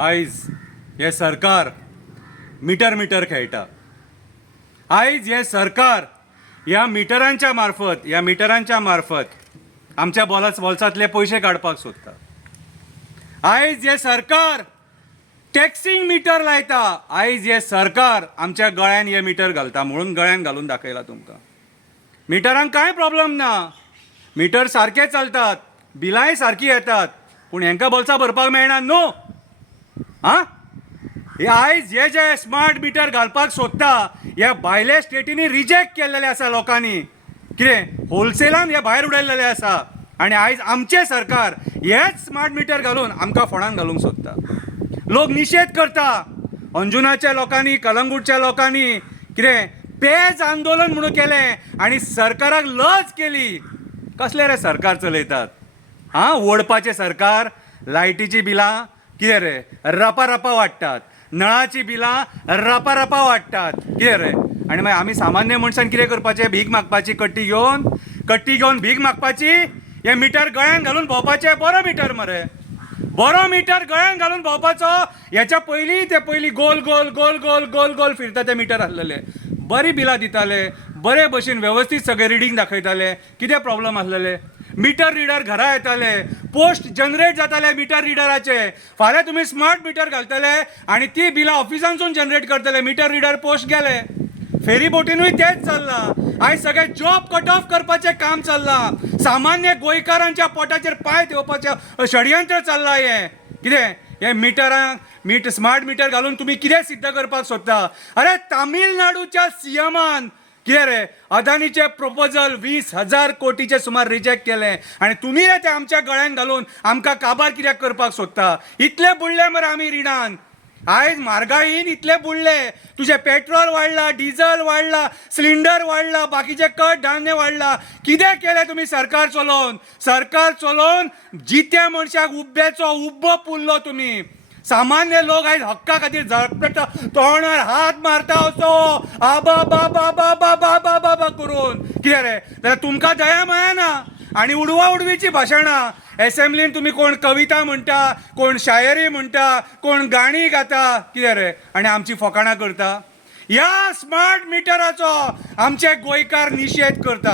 आयज हे सरकार मीटर खेळटा। आयज हे सरकार ह्या मिटरांच्या मार्फत आमच्या बोल्सांतले पयशे काडपाक सोदता। आयज हे सरकार टॅक्सींग मीटर लायता। आयज हे सरकार आमच्या गळ्यान हे मीटर घालता, म्हणून गळ्यान घालून दाखयला तुमकां। मिटरांक कांय प्रॉब्लेम ना, मिटर सारके चलतात, बिलांय सारकी येतात, पूण हेंकां बोल्सां भरपाक मेळना न्हू। हे आयज जे स्मार्ट मिटर घालपाक सोदता ह्या भायल्या स्टेटींनी रिजेक्ट केल्लेले आसा लोकांनी, कितें होलसेलान हे भायर उडयल्लेले आसा। आनी आयज आमचे सरकार हेच स्मार्ट मिटर घालून आमकां फोंडान घालूंक सोदता। लोक निशेध करता, अंजुनाच्या लोकांनी, कलंगूटच्या लोकांनी कितें पेज आंदोलन म्हणून केलें आनी सरकाराक लज केली। कसले रे सरकार चलयतात? ओडपाचे सरकार, लायटीची बिलां कितें रे रपा वाडटात, नळाची बिलां रपा वाडटात, कितें रे? आनी मागीर आमी सामान्य मनशान कितें करपाचें? भीक मागपाची, कट्टी घेवन भीक मागपाची? हे मिटर गळ्यान घालून भोंवपाचें? बरो मिटर मरे, बरो मिटर गळ्यान घालून भोंवपाचो। हेच्या पयलीं गोल गोल गोल गोल गोल गोल फिरता ते मिटर आसलेले, बरी बिलां दिताले, बरे भशेन वेवस्थीत सगळे रिडींग दाखयताले। कितें प्रॉब्लेम आसलेले? मिटर रिडर घरा येताले, पोस्ट जनरेट जाताले मिटर रिडराचे। फाल्यां तुमी स्मार्ट मिटर घालतले आनी ती बिलां ऑफिसांसून जनरेट करतले, मिटर रिडर पोस्ट गेले। फेरी बोटीनूय तेच चल्लां। आयज सगळे जॉब कट ऑफ करपाचें काम चल्लां। सामान्य गोंयकारांच्या पोटाचेर पांय ठेवपाचें षडयंत्र चल्लां। हे कितें? हे स्मार्ट मिटर घालून तुमी कितें सिद्ध करपाक सोदता? अरे तामिळनाडूच्या सीएमान कितें रे अदानीचे प्रपोजल 20,000 कोटीचे सुमार रिजेक्ट केले आनी तुमी रे ते आमच्या गळ्यान घालून आमकां काबार कित्याक करपाक सोदता? इतले बुडले मरे आमी रिणान। आयज म्हारगायेन इतले बुडले, तुझे पेट्रोल वाडला, डिझल वाडला, सिलिंडर वाडला, बाकीचे धान्य वाडला। कितें केलें तुमी सरकार चलोवन जित्या मनशाक उब्बो पुरलो तुमी। सामान्य लोक आयज हक्का खातीर झळपटा, तोंडार हात मारता असो आबा बाबा बाबा बाबा बाबा करून। कितें रे? जाल्यार तुमकां दया मेळना आनी उडवाउडवीची भाशणां। एसेंब्लीन तुमी कोण कविता म्हणटा, कोण शायरी म्हणटा, कोण गाणी गाता, कितें रे? आनी आमची फकाणां करता। ह्या स्मार्ट मिटराचो आमचे गोंयकार निशेध करता।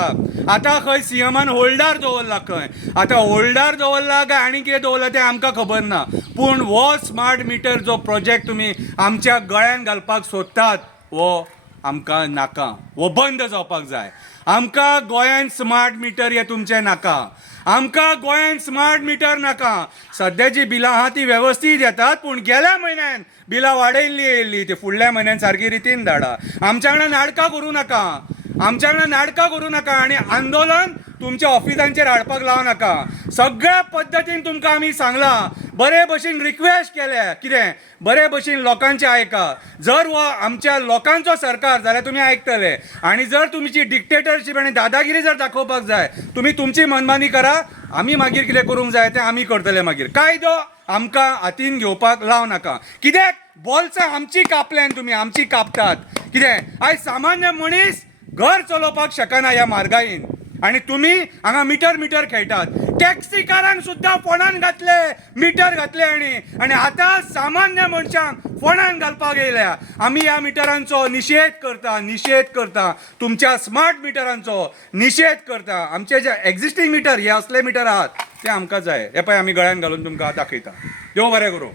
आतां खंय सीएमान होल्डार दवरला, खंय आतां होल्डार दवरला काय आनी कितें दवरला तें आमकां खबर ना, पूण हो स्मार्ट मिटर जो प्रोजेक्ट तुमी आमच्या गळ्यान घालपाक सोदतात हो आमकां नाका, हो बंद जावपाक जाय। आमकां गोंयान स्मार्ट मिटर हे तुमचे नाका, आमकां गोंयान स्मार्ट मिटर नाका। सद्याची बिलां आहा ती वेवस्थीत येतात, पूण गेल्या म्हयन्यान बिलां वाडयल्ली येयल्ली, ती फुडल्या म्हयन्यान सारकी रितीन धाडा। आमच्या वांगडा नाटकां करूं नाका आनी आंदोलन तुमच्या ऑफिसांचेर हाडपाक लावं नाका। सगळ्या पद्दतीन तुमकां आमी सांगलां, बरे भशेन रिक्वेस्ट केल्या, कितें बरे भशेन लोकांचें आयका। जर हो आमच्या लोकांचो सरकार जाल्यार तुमी आयकतले, आनी जर तुमची डिक्टेटरशीप आनी दादागिरी जर दाखोवपाक जाय तुमी तुमची मनमानी करा। आमी मागीर कितें करूंक जाय तें आमी करतले मागीर। कायदो आमकां हातीन घेवपाक लाव नाका, कित्याक बोल्सां आमची कापल्यान तुमी आमची कापतात। कितें आयज सामान्य मनीस घर चलोवपाक शकना ह्या म्हारगायेन, आनी तुमी हांगा मिटर खेळटात। टॅक्सीकारांक सुद्दां फोंडान घातले, मिटर घातले आनी आतां सामान्य मनशांक फोंडान घालपाक येयल्या। आमी ह्या मिटरांचो निशेध करता, तुमच्या स्मार्ट मिटरांचो निशेध करता। आमचे जे एक्झिस्टींग मिटर हे असले मिटर आहात ते आमकां जाय। हे पळय आमी गळ्यान घालून तुमकां दाखयता। देव बरें करूं।